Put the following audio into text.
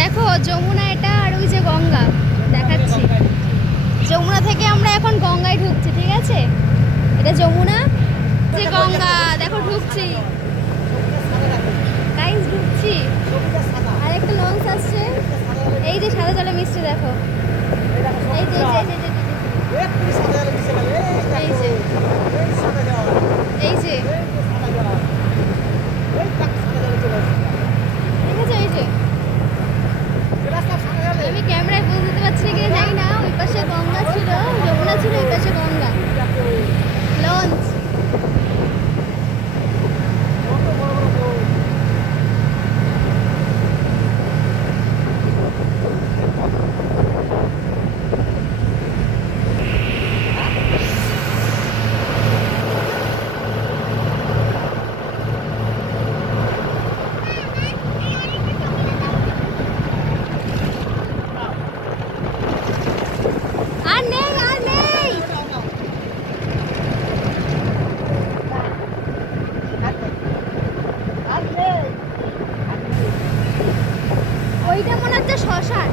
দেখো যমুনা এটা, আর ওই যে গঙ্গা দেখাচ্ছি। যমুনা থেকে আমরা এখন গঙ্গায় ঢুকছি, ঠিক আছে? এটা যমুনা, যে গঙ্গা দেখো ঢুকছি, গাইস ঢুকছি। আর একটা লঞ্চ আসছে, এই যে সাদা জলে মিশছে দেখো, এই যে এই যে এই যে দেখেছো, এই যে আমি ক্যামেরায় বুঝতে পারছি না কিনা জানি না, ওই পাশে গঙ্গা ছিল, যমুনা ছিল, ওই পাশে গঙ্গা লঞ্চ। আর নেই, আর নেই। ওইটা মনে হচ্ছে শ্মশান।